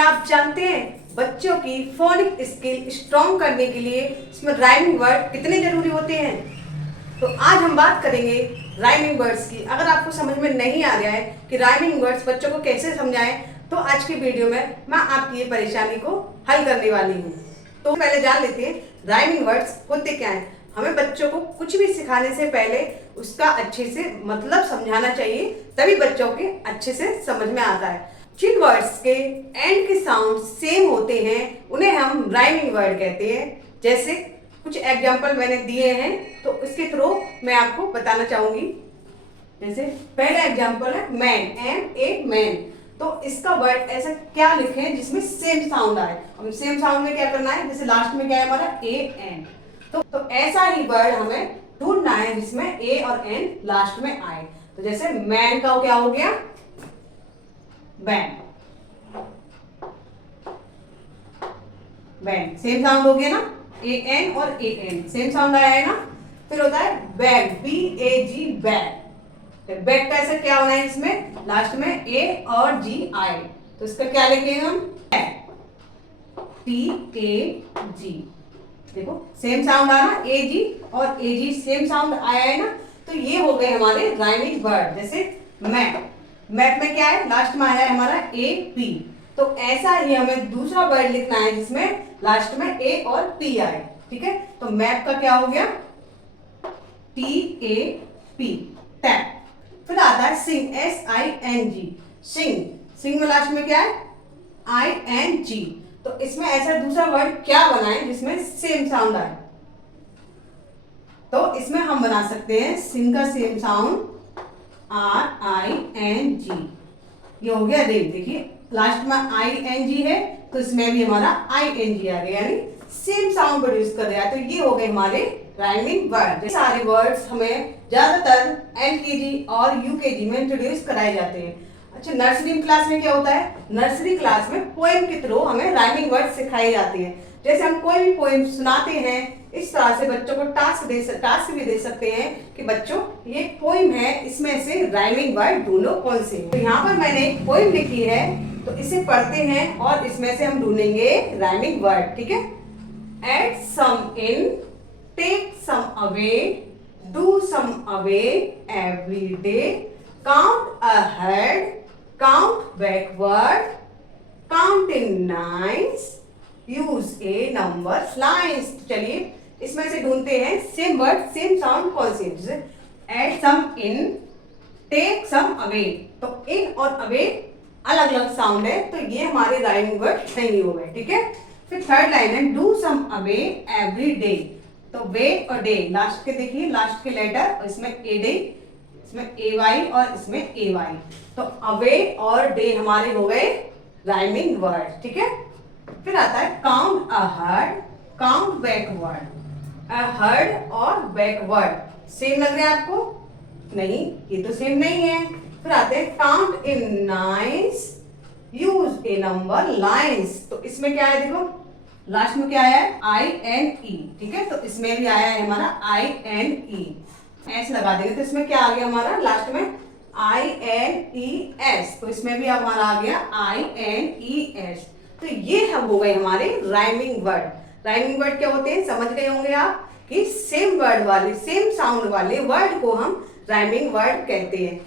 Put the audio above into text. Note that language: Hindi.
क्या आप जानते हैं बच्चों की फोनिक स्किल स्ट्रॉन्ग करने के लिए इसमें राइमिंग वर्ड कितने जरूरी होते हैं? तो आज हम बात करेंगे राइमिंग वर्ड्स की। अगर आपको समझ में नहीं आ रहा है कि राइमिंग वर्ड्स बच्चों को कैसे समझाएं, तो आज की वीडियो में मैं आपकी ये परेशानी को हल करने वाली हूँ। तो पहले जान लेते हैं राइमिंग वर्ड्स होते क्या हैं। हमें बच्चों को कुछ भी सिखाने से पहले उसका अच्छे से मतलब समझाना चाहिए, तभी बच्चों के अच्छे से समझ में आता है। जिन वर्ड्स के एंड के साउंड सेम होते हैं उन्हें हम राइमिंग वर्ड कहते हैं। जैसे कुछ एग्जाम्पल मैंने दिए हैं, तो इसके थ्रू मैं आपको बताना चाहूंगी। जैसे पहला एग्जाम्पल है मैन, एम ए मैन। तो इसका वर्ड ऐसा क्या लिखें जिसमें सेम साउंड आए। अब सेम साउंड में क्या करना है, जैसे लास्ट में क्या है हमारा ए एन, तो ऐसा ही वर्ड हमें ढूंढना है जिसमें ए और एन लास्ट में आए। तो जैसे मैन का क्या हो गया, बैन, बैन सेम साउंड हो गया ना, ए एन और ए एन सेम साउंड आया है ना। फिर होता है बैग, बी ए जी, बैग। बैग का ऐसा क्या होना है, इसमें लास्ट में ए और जी आए, तो इसका क्या लिखेंगे हम, टी ए जी। देखो सेम साउंड आना, ए जी और ए जी सेम साउंड आया है ना। तो ये हो गए हमारे राइमिंग वर्ड। जैसे मैप, मैप में क्या है, लास्ट में आया है हमारा ए पी। तो ऐसा ही हमें दूसरा वर्ड लिखना है जिसमें लास्ट में ए और पी आए। ठीक है, तो मैप का क्या हो गया, टी ए पी, टैप। फिर आता है सिंग, एस आई एन जी, सिंग। सिंग में लास्ट में क्या है, आई एन जी। तो इसमें ऐसा दूसरा वर्ड क्या बनाए जिसमें सेम साउंड आए। तो इसमें हम बना सकते हैं सिंग का same sound R I N G. ये हो गया रेन। देखिए लास्ट में आई एन जी है, तो इसमें भी हमारा आई एन जी आ गया, यानी सेम साउंड प्रोड्यूस कर रहा है। तो ये हो गए हमारे राइमिंग वर्ड। सारे वर्ड्स हमें ज्यादातर एलकेजी और यूकेजी में इंट्रोड्यूस कराए जाते हैं। अच्छा, नर्सरी क्लास में क्या होता है, नर्सरी क्लास में पोएम के थ्रू हमें राइमिंग वर्ड सिखाए जाते हैं। जैसे हम कोई भी पोएम सुनाते हैं, इस तरह से बच्चों को टास्क भी दे सकते हैं कि बच्चों ये पोएम है, इसमें से राइमिंग वर्ड ढूंढो कौन से। तो यहाँ पर मैंने एक पोएम लिखी है, तो इसे पढ़ते हैं और इसमें से हम ढूंढेंगे राइमिंग वर्ड। ठीक है, add some in, take some away, do some away every day, count ahead, count backward, count in nines, use a number lines। चलिए इसमें से ढूंढते हैं सेम वर्ड सेम साउंड कौन से। जैसे add some in, take some away, तो इन और अवे अलग अलग साउंड है, तो ये हमारे राइमिंग वर्ड नहीं हो गए। ठीक है, फिर थर्ड लाइन है do some away every day. तो वे और डे लास्ट के देखिए, लास्ट के लेटर, और इसमें ए डे, इसमें ए वाई और इसमें ए वाई। तो अवे और डे हमारे हो गए राइमिंग वर्ड। ठीक है, फिर आता है count ahead, count backward. Ahead और बैकवर्ड सेम लग रहे हैं आपको? नहीं, ये तो सेम नहीं है। फिर आते हैं count in nines, use a number lines. तो इसमें क्या है, देखो लास्ट में क्या आया है, आई एन ई। ठीक है, तो इसमें भी आया है हमारा आई एन ई, ऐसे लगा देंगे। तो इसमें क्या आ गया हमारा, लास्ट में आई एन ई एस, तो इसमें भी हमारा आ गया आई एन ई एस। तो ये हम हो गए हमारे राइमिंग वर्ड। राइमिंग वर्ड क्या होते हैं, समझ गए होंगे आप कि सेम वर्ड वाले, सेम साउंड वाले वर्ड को हम राइमिंग वर्ड कहते हैं।